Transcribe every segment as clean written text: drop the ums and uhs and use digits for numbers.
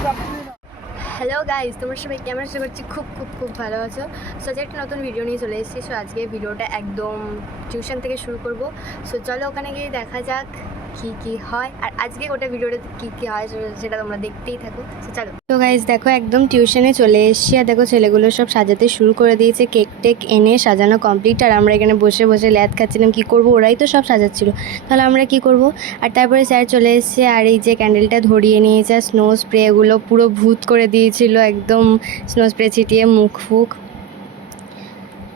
Hello guys, তোমরা সবাই কেমন আশা করছি খুব খুব খুব ভালো আছো। সো একটা নতুন ভিডিও নিয়ে চলে এসেছি। সো আজকে ভিডিওটা একদম টিউশন থেকে শুরু করব। সো চলো ওখানে গিয়ে দেখা যাক কি হয়, আর আজকে ওটা ভিডিওটা কি হয় সেটা তোমরা দেখতেই থাকো। সো চলো। তো গাইস দেখো, একদম টিউশনে চলে এসেছি, আর দেখো ছেলেগুলো সব সাজাতে শুরু করে দিয়েছে। কেক টেক এনে সাজানো কমপ্লিট, আর আমরা এখানে বসে বসে ল্যাদ খাচ্ছিলাম। কি করব, ওরাই তো সব সাজাচ্ছিল, তাহলে আমরা কি করব। আর তারপরে স্যার চলে এসেছে, আর এই যে ক্যান্ডেলটা ধরিয়ে নিয়েছে, স্নো স্প্রেগুলো পুরো ভূত করে দিয়েছিল, একদম স্নো স্প্রে ছিটিয়ে মুখ ফুক।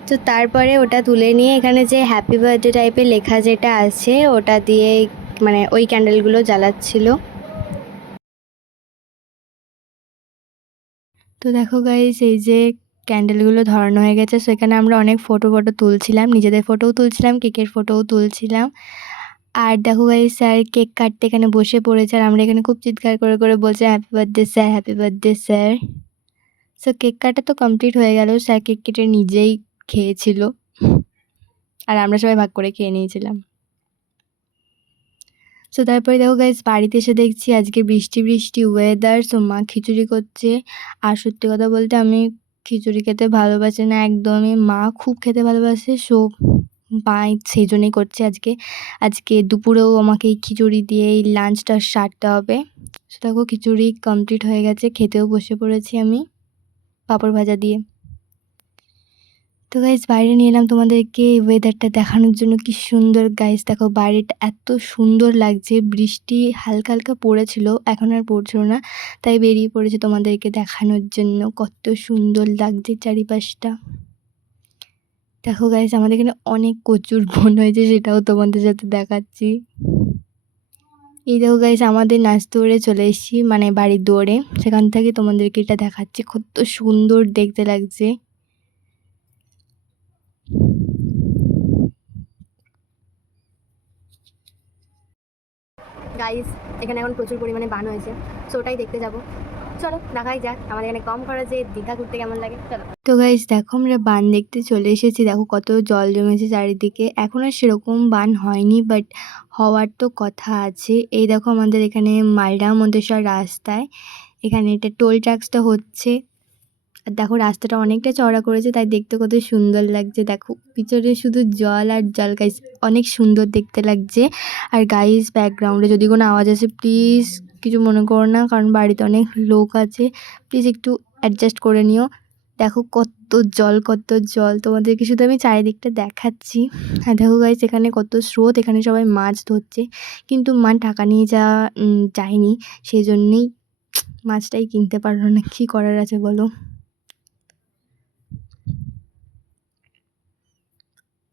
তো তারপরে ওটা তুলে নিয়ে এখানে যে হ্যাপি বার্থডে টাইপের লেখা যেটা আছে ওটা দিয়ে মানে ওই ক্যান্ডেলগুলো জ্বালাচ্ছিল। তো দেখো গাইস, এই যে ক্যান্ডেলগুলো ধরানো হয়ে গেছে। সেখানে আমরা অনেক ফটো তুলছিলাম, নিজেদের ফটোও তুলছিলাম, কেকের ফটোও তুলছিলাম। আর দেখো গাইস, স্যার কেক কাটতে এখানে বসে পড়েছে, আর আমরা এখানে খুব চিৎকার করে করে বলছি happy birthday sir, happy birthday sir. So cake কাটা তো কমপ্লিট হয়ে গেল, স্যার কেক কেটে নিজেই খেয়েছিল, আর আমরা সবাই ভাগ করে খেয়ে নিয়েছিলাম। সো তারপরে দেখো গাইস, বাড়িতে এসে দেখছি আজকে বৃষ্টি বৃষ্টি ওয়েদার। সো মা খিচুড়ি করছে, আর সত্যি কথা বলতে আমি খিচুড়ি খেতে ভালোবাসি না একদমই, মা খুব খেতে ভালোবাসে। সো মা সেই জন্যই করছে আজকে। আজকে দুপুরেও আমাকে এই খিচুড়ি দিয়ে এই লাঞ্চটা সারতে হবে। সো দেখো খিচুড়ি কমপ্লিট হয়ে গেছে, খেতেও বসে পড়েছি আমি পাঁপড় ভাজা দিয়ে। তো গাইস বাইরে নিয়ে এলাম তোমাদেরকে ওয়েদারটা দেখানোর জন্য। কি সুন্দর গাইস, দেখো বাইরেটা এত সুন্দর লাগছে। বৃষ্টি হালকা হালকা পড়েছিল, এখন আর পড়ছিল না, তাই বেরিয়ে পড়েছে তোমাদেরকে দেখানোর জন্য কত সুন্দর লাগছে চারিপাশটা। দেখো গাইস, আমাদের এখানে অনেক কচুর বন হয়েছে, সেটাও তোমাদের সাথে দেখাচ্ছি। এই দেখো গাইস, আমাদের নাচ দৌড়ে চলে এসেছি, মানে বাড়ির দৌড়ে, সেখান থেকে তোমাদেরকে এটা দেখাচ্ছি। কত সুন্দর দেখতে লাগছে। গাইস, এখানে এখন প্রচুর পরিমাণে বান হয়েছে, সো ওটাই দেখতে যাব। চলো দেখাই যাক আমাদের এখানে কম খরচে দীঘা ঘুরতে কেমন লাগে। চলো। তো গাইস দেখো, আমরা বান দেখতে চলে এসেছি। দেখো কত জল জমেছে চারিদিকে। এখন আর সেরকম বান হয়নি, বাট হওয়ার তো কথা আছে। এই দেখো আমাদের এখানে মালদা মন্তেশ্বর রাস্তায় এখানে এটা টোল ট্যাক্সটা হচ্ছে। আর দেখো রাস্তাটা অনেকটা চওড়া করেছে, তাই দেখতে কত সুন্দর লাগছে। দেখো পিছনে শুধু জল আর জল গাইস, অনেক সুন্দর দেখতে লাগছে। আর গাইস ব্যাকগ্রাউন্ডে যদি কোনো আওয়াজ আসে প্লিজ কিছু মনে করো না, কারণ বাড়িতে অনেক লোক আছে, প্লিজ একটু অ্যাডজাস্ট করে নিও। দেখো কত জল কত জল, তোমাদেরকে শুধু আমি চারিদিকটা দেখাচ্ছি। আর দেখো গাইস এখানে কত স্রোত, এখানে সবাই মাছ ধরছে, কিন্তু মা টাকা নিয়ে যায়নি, সেই জন্যেই মাছটাই কিনতে পারলো না। কী করার আছে বলো।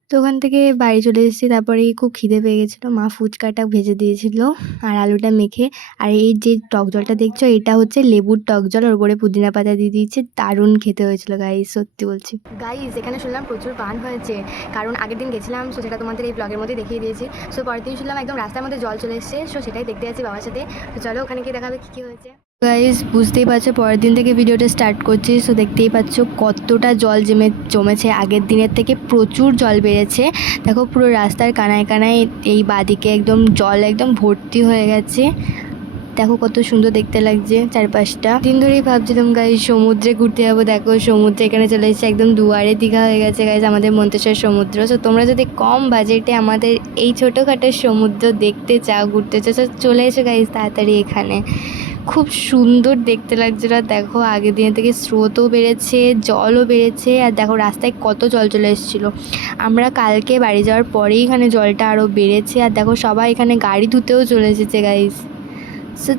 তো ওখান থেকে বাড়ি চলে এসেছি। তারপরে খুব খিদে পেয়ে গেছিলো, মা ফুচকাটা ভেজে দিয়েছিল আর আলুটা মেখে। আর এই যে টক জলটা দেখছো, এটা হচ্ছে লেবুর টক জল, ওর উপরে পুদিনা পাতা দিয়ে দিয়েছে, দারুণ খেতে হয়েছিল গাইস, সত্যি বলছি। গাইস এখানে শুনলাম প্রচুর বান হয়েছে, কারণ আগের দিন গেছিলাম, সো সেটা তোমাদের এই ব্লগের মধ্যে দেখিয়ে দিয়েছি। সো পরের দিন শুনলাম একদম রাস্তার মধ্যে জল চলে এসেছে, সো সেটাই দেখতে যাচ্ছি বাবার সাথে। তো চলো ওখানে গিয়ে দেখাবে কী হয়েছে। গাইস বুঝতেই পারছো, পরের দিন থেকে ভিডিওটা স্টার্ট করছি। সো দেখতেই পাচ্ছ কতটা জল জমেছে, আগের দিনের থেকে প্রচুর জল বেড়েছে। দেখো পুরো রাস্তার কানায় কানায় এই বাদিকে একদম জল একদম ভর্তি হয়ে গেছে। দেখো কত সুন্দর দেখতে লাগছে চারপাশটা। দিন ধরেই ভাবছিলাম গাইস সমুদ্রে ঘুরতে যাবো, দেখো সমুদ্রে এখানে চলে এসেছে, একদম দুয়ারে দীঘা হয়ে গেছে গাইস আমাদের মন্তেশ্বর সমুদ্র। সো তোমরা যদি কম বাজেটে আমাদের এই ছোটোখাটো সমুদ্র দেখতে চাও, ঘুরতে চাও, চলে এসো গাইস তাড়াতাড়ি এখানে। খুব সুন্দর দেখতে লাগছিল। দেখো আগের দিনের থেকে স্রোতও বেড়েছে, জলও বেড়েছে, আর দেখো রাস্তায় কত জল চলে এসেছিলো। আমরা কালকে বাড়ি যাওয়ার পরেই এখানে জলটা আরও বেড়েছে, আর দেখো সবাই এখানে গাড়ি ধুতেও চলে এসেছে গাইস। সো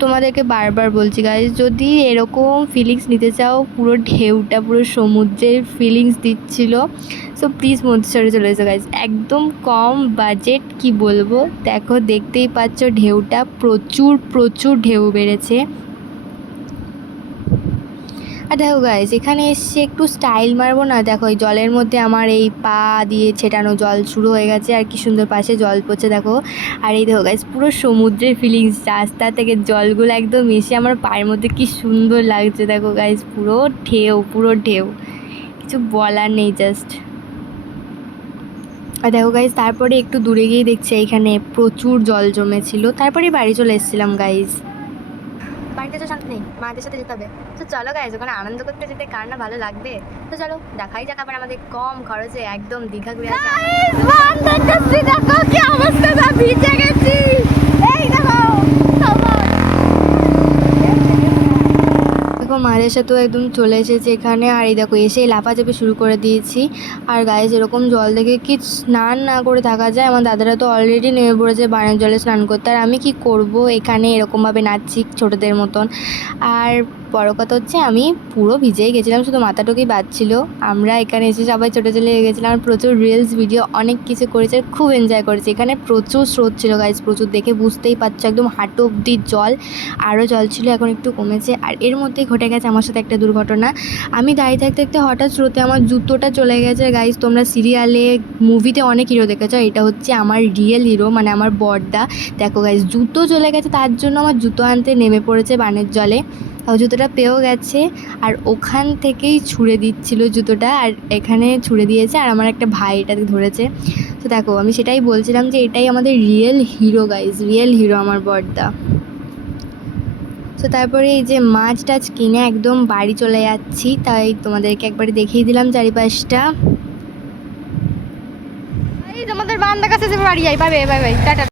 তোমাদেরকে বারবার বলছি গাইস, যদি এরকম ফিলিংস নিতে চাও, পুরো ঢেউটা পুরো সমুদ্রের ফিলিংস দিচ্ছিল, সো প্লিজ মন্তেশ্বরে চলে এসো গাইস, একদম কম বাজেট। কি বলবো, দেখো দেখতেই পাচ্ছ ঢেউটা, প্রচুর প্রচুর ঢেউ বেড়েছে। আর দেখো গাইস এখানে এসে একটু স্টাইল মারবো না, দেখো এই জলের মধ্যে আমার এই পা দিয়ে ছেটানো জল শুরু হয়ে গেছে, আর কি সুন্দর পাশে জল পড়ছে দেখো। আর এই দেখো গাইস পুরো সমুদ্রের ফিলিংস, রাস্তা থেকে জলগুলো একদম এসে আমার পায়ের মধ্যে কি সুন্দর লাগছে। দেখো গাইস পুরো ঢেউ, পুরো ঢেউ, কিছু বলার নেই জাস্ট। আর দেখো গাইস তারপরে একটু দূরে গিয়ে দেখছি এইখানে প্রচুর জল জমেছিল, তারপরে বাড়ি চলে এসেছিলাম গাইস। বাড়িতে তো শান্তি নেই, মাদের সাথে যেতে হবে। তো চলো গাইজ, ওখানে আনন্দ করতে যেতে কার না ভালো লাগবে। তো চলো দেখাই যাক আবার আমাদের কম খরচে একদম দীঘা ঘুরে আসা। দেখো কি অবস্থা, ভিজে গেছি। এই দেখো দেখো মায়ের সাথেও একদম চলে এসেছে এখানে। আর এই দেখো এসেই লাফাচাপি শুরু করে দিয়েছি। আর গায়ে এরকম জল দেখে কি স্নান না করে থাকা যায়? আমার দাদারা তো অলরেডি নেমে পড়েছে বানের জলে স্নান করতে, আর আমি কি করব এখানে এরকমভাবে নাচছি ছোটোদের মতন। আর বড় কথা হচ্ছে আমি পুরো ভিজেই গেছিলাম, শুধু মাথাটুকুই বাজছিল। আমরা এখানে এসে সবাই ছোটো চলে গেছিলাম, আর প্রচুর রিলস ভিডিও অনেক কিছু করেছে, আর খুব এনজয় করেছে। এখানে প্রচুর স্রোত ছিল গাইজ, প্রচুর, দেখে বুঝতেই পারছো একদম হাঁটু অব্দি জল। আরও জল ছিল, এখন একটু কমেছে। আর এর মধ্যেই ঘটে গেছে আমার সাথে একটা দুর্ঘটনা। আমি দাঁড়িয়ে থাকতে থাকতে হঠাৎ স্রোতে আমার জুতোটা চলে গেছে গাইজ। তোমরা সিরিয়ালে মুভিতে অনেক হিরো দেখেছো, এটা হচ্ছে আমার রিয়েল হিরো, মানে আমার বড়দা। দেখো গাইজ জুতো চলে গেছে, তার জন্য আমার জুতো আনতে নেমে পড়েছে বানের জলে। জুতোটা পেয়েও গেছে, আর ওখান থেকেই ছুঁড়ে দিচ্ছিল জুতোটা, আর এখানে ছুঁড়ে দিয়েছে, আর আমার একটা ভাই এটাকে ধরেছে। তো দেখো আমি সেটাই বলছিলাম যে এটাই আমাদের real hero guys, real hero আমার বড়দা। তো তারপরে এই যে মাছ টাছ কিনে একদম বাড়ি চলে যাচ্ছি, তাই তোমাদেরকে একবারে দেখিয়ে দিলাম চারিপাশটা। এই তোমাদের বারান্দার কাছে যে বাড়ি যাই, bye bye bye bye, tata.